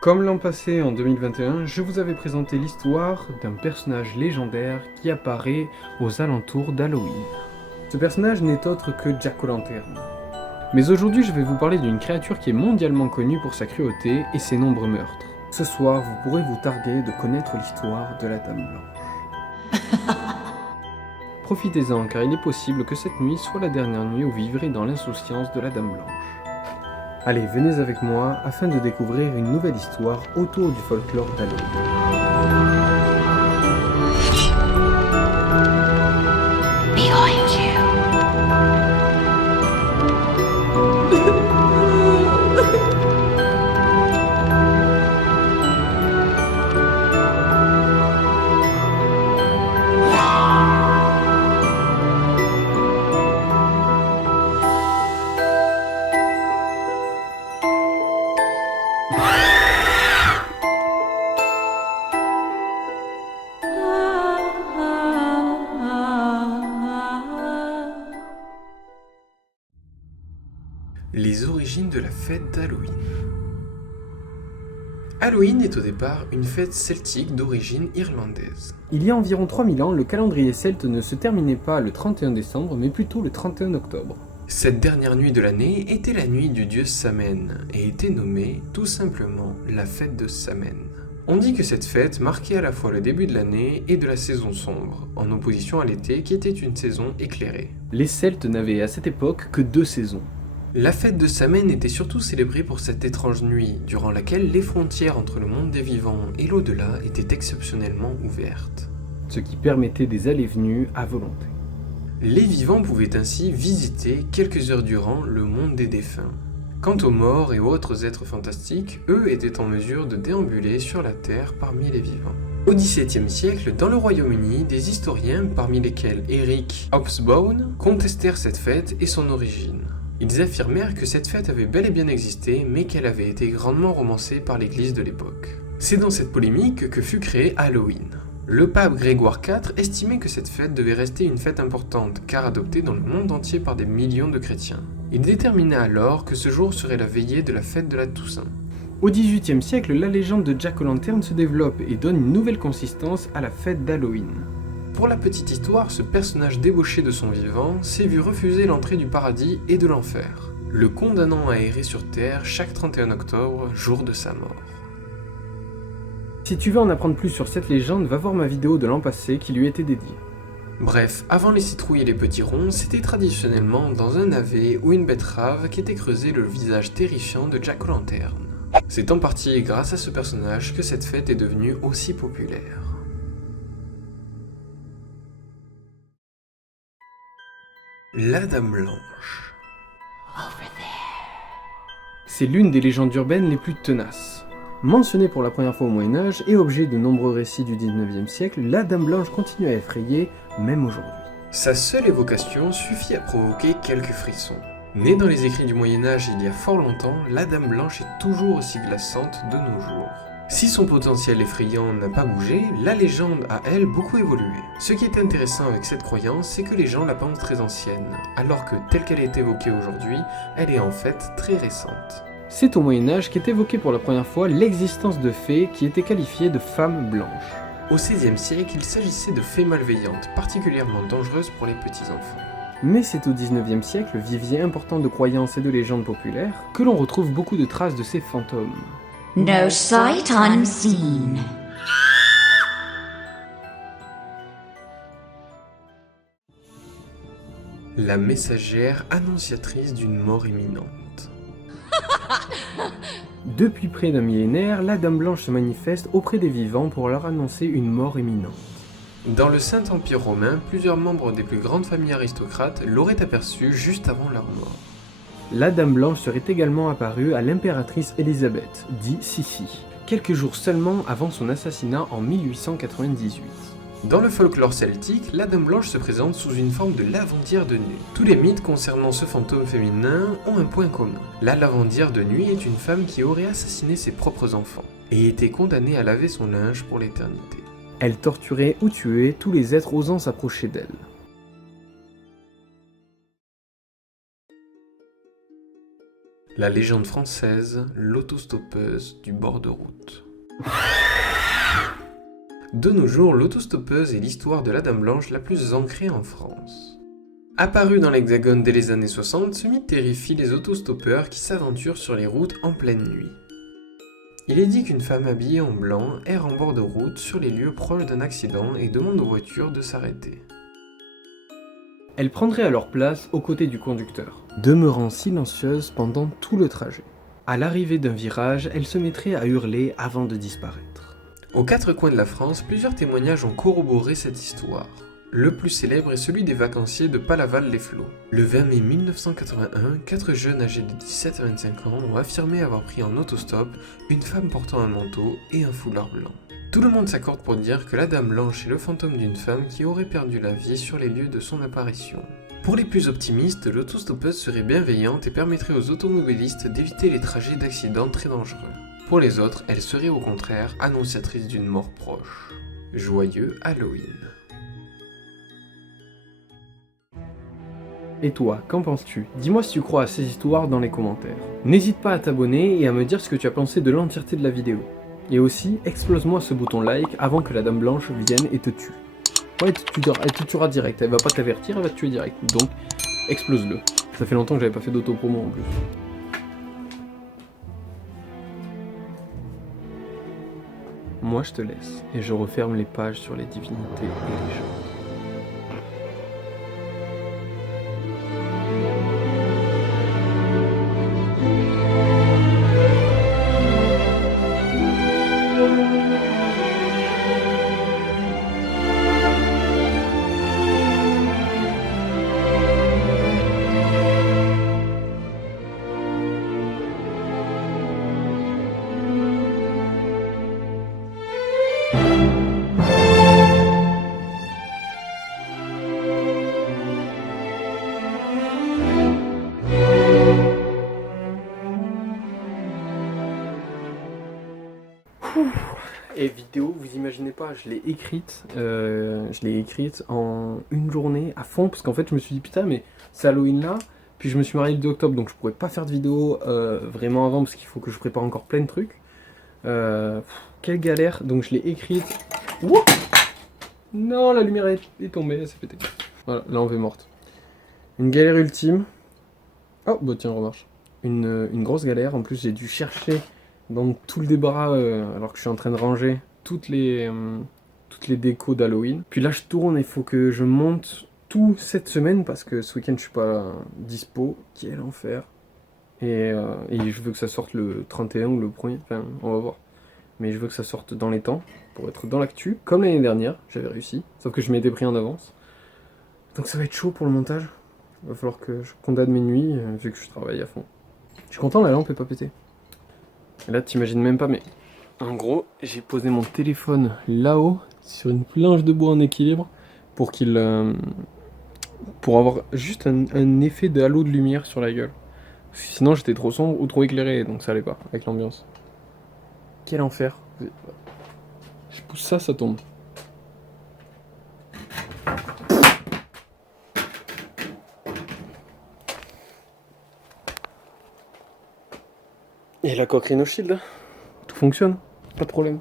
Comme l'an passé, en 2021, je vous avais présenté l'histoire d'un personnage légendaire qui apparaît aux alentours d'Halloween. Ce personnage n'est autre que Jack-o'-lantern. Mais aujourd'hui, je vais vous parler d'une créature qui est mondialement connue pour sa cruauté et ses nombreux meurtres. Ce soir, vous pourrez vous targuer de connaître l'histoire de la Dame Blanche. Profitez-en, car il est possible que cette nuit soit la dernière nuit où vous vivrez dans l'insouciance de la Dame Blanche. Allez, venez avec moi afin de découvrir une nouvelle histoire autour du folklore d'Halloween. Les origines de la fête d'Halloween. Halloween est au départ une fête celtique d'origine irlandaise. Il y a environ 3000 ans, le calendrier celte ne se terminait pas le 31 décembre, mais plutôt le 31 octobre. Cette dernière nuit de l'année était la nuit du dieu Samhain et était nommée tout simplement la fête de Samhain. On dit que cette fête marquait à la fois le début de l'année et de la saison sombre, en opposition à l'été qui était une saison éclairée. Les Celtes n'avaient à cette époque que 2 saisons. La fête de Samhain était surtout célébrée pour cette étrange nuit, durant laquelle les frontières entre le monde des vivants et l'au-delà étaient exceptionnellement ouvertes. Ce qui permettait des allées-venues à volonté. Les vivants pouvaient ainsi visiter quelques heures durant le monde des défunts. Quant aux morts et autres êtres fantastiques, eux étaient en mesure de déambuler sur la Terre parmi les vivants. Au XVIIe siècle, dans le Royaume-Uni, des historiens, parmi lesquels Eric Hobsbawm, contestèrent cette fête et son origine. Ils affirmèrent que cette fête avait bel et bien existé, mais qu'elle avait été grandement romancée par l'Église de l'époque. C'est dans cette polémique que fut créé Halloween. Le pape Grégoire IV estimait que cette fête devait rester une fête importante, car adoptée dans le monde entier par des millions de chrétiens. Il détermina alors que ce jour serait la veillée de la fête de la Toussaint. Au XVIIIe siècle, la légende de Jack-o'-lantern se développe et donne une nouvelle consistance à la fête d'Halloween. Pour la petite histoire, ce personnage débauché de son vivant s'est vu refuser l'entrée du paradis et de l'enfer, le condamnant à errer sur Terre chaque 31 octobre, jour de sa mort. Si tu veux en apprendre plus sur cette légende, va voir ma vidéo de l'an passé qui lui était dédiée. Bref, avant les citrouilles et les petits ronds, c'était traditionnellement dans un navet ou une betterave qu'était creusé le visage terrifiant de Jack-o'-lantern. C'est en partie grâce à ce personnage que cette fête est devenue aussi populaire. La Dame Blanche. C'est l'une des légendes urbaines les plus tenaces. Mentionnée pour la première fois au Moyen-Âge et objet de nombreux récits du 19e siècle, la Dame Blanche continue à effrayer, même aujourd'hui. Sa seule évocation suffit à provoquer quelques frissons. Née dans les écrits du Moyen-Âge il y a fort longtemps, la Dame Blanche est toujours aussi glaçante de nos jours. Si son potentiel effrayant n'a pas bougé, la légende a elle beaucoup évolué. Ce qui est intéressant avec cette croyance, c'est que les gens la pensent très ancienne, alors que telle qu'elle est évoquée aujourd'hui, elle est en fait très récente. C'est au Moyen-Âge qu'est évoquée pour la première fois l'existence de fées qui étaient qualifiées de femmes blanches. Au XVIe siècle, il s'agissait de fées malveillantes, particulièrement dangereuses pour les petits-enfants. Mais c'est au 19e siècle, vivier important de croyances et de légendes populaires, que l'on retrouve beaucoup de traces de ces fantômes. No sight unseen. La messagère annonciatrice d'une mort imminente. Depuis près d'un millénaire, la Dame Blanche se manifeste auprès des vivants pour leur annoncer une mort imminente. Dans le Saint-Empire romain, plusieurs membres des plus grandes familles aristocrates l'auraient aperçue juste avant leur mort. La Dame Blanche serait également apparue à l'impératrice Élisabeth, dit Sissi, quelques jours seulement avant son assassinat en 1898. Dans le folklore celtique, la Dame Blanche se présente sous une forme de lavandière de nuit. Tous les mythes concernant ce fantôme féminin ont un point commun. La lavandière de nuit est une femme qui aurait assassiné ses propres enfants et été condamnée à laver son linge pour l'éternité. Elle torturait ou tuait tous les êtres osant s'approcher d'elle. La légende française, l'autostoppeuse du bord de route. De nos jours, l'autostoppeuse est l'histoire de la Dame Blanche la plus ancrée en France. Apparu dans l'Hexagone dès les années 60, ce mythe terrifie les autostoppeurs qui s'aventurent sur les routes en pleine nuit. Il est dit qu'une femme habillée en blanc erre en bord de route sur les lieux proches d'un accident et demande aux voitures de s'arrêter. Elle prendrait alors place aux côtés du conducteur, demeurant silencieuse pendant tout le trajet. À l'arrivée d'un virage, elle se mettrait à hurler avant de disparaître. Aux quatre coins de la France, plusieurs témoignages ont corroboré cette histoire. Le plus célèbre est celui des vacanciers de Pallaval-les-Flots. Le 20 mai 1981, 4 jeunes âgés de 17 à 25 ans ont affirmé avoir pris en autostop une femme portant un manteau et un foulard blanc. Tout le monde s'accorde pour dire que la Dame Blanche est le fantôme d'une femme qui aurait perdu la vie sur les lieux de son apparition. Pour les plus optimistes, l'autostoppeuse serait bienveillante et permettrait aux automobilistes d'éviter les trajets d'accidents très dangereux. Pour les autres, elle serait au contraire annonciatrice d'une mort proche. Joyeux Halloween. Et toi, qu'en penses-tu? Dis-moi si tu crois à ces histoires dans les commentaires. N'hésite pas à t'abonner et à me dire ce que tu as pensé de l'entièreté de la vidéo. Et aussi, explose-moi ce bouton like avant que la Dame Blanche vienne et te tue. Ouais, elle te tuera direct, elle va pas t'avertir, elle va te tuer direct. Donc, explose-le. Ça fait longtemps que j'avais pas fait d'auto-promo en plus. Moi je te laisse, et je referme les pages sur les divinités et les gens. Et vidéo, vous imaginez pas, je l'ai écrite en une journée à fond, parce qu'en fait je me suis dit putain mais c'est Halloween là, puis je me suis marié le 2 octobre donc je pourrais pas faire de vidéo vraiment avant parce qu'il faut que je prépare encore plein de trucs. Quelle galère, donc je l'ai écrite. Wouh, non, la lumière est tombée, elle s'est pétée. Voilà, là on est morte. Une galère ultime. Oh bah tiens, remarche. Une grosse galère, en plus j'ai dû chercher dans tout le débarras, alors que je suis en train de ranger toutes les décos d'Halloween. Puis là je tourne, il faut que je monte tout cette semaine parce que ce week-end je suis pas dispo. Quel enfer. Et je veux que ça sorte le 31 ou le 1er, enfin on va voir. Mais je veux que ça sorte dans les temps, pour être dans l'actu, comme l'année dernière, j'avais réussi. Sauf que je m'étais pris en avance. Donc ça va être chaud pour le montage. Il va falloir que je condamne mes nuits, vu que je travaille à fond. Je suis content, la lampe est pas pétée. Et là, t'imagines même pas, mais en gros, j'ai posé mon téléphone là-haut, sur une planche de bois en équilibre, pour pour avoir juste un effet de halo de lumière sur la gueule. Sinon, j'étais trop sombre ou trop éclairé, donc ça allait pas avec l'ambiance. Quel enfer. Je pousse ça, ça tombe. Et la coque Rhino Shield, tout fonctionne, pas de problème.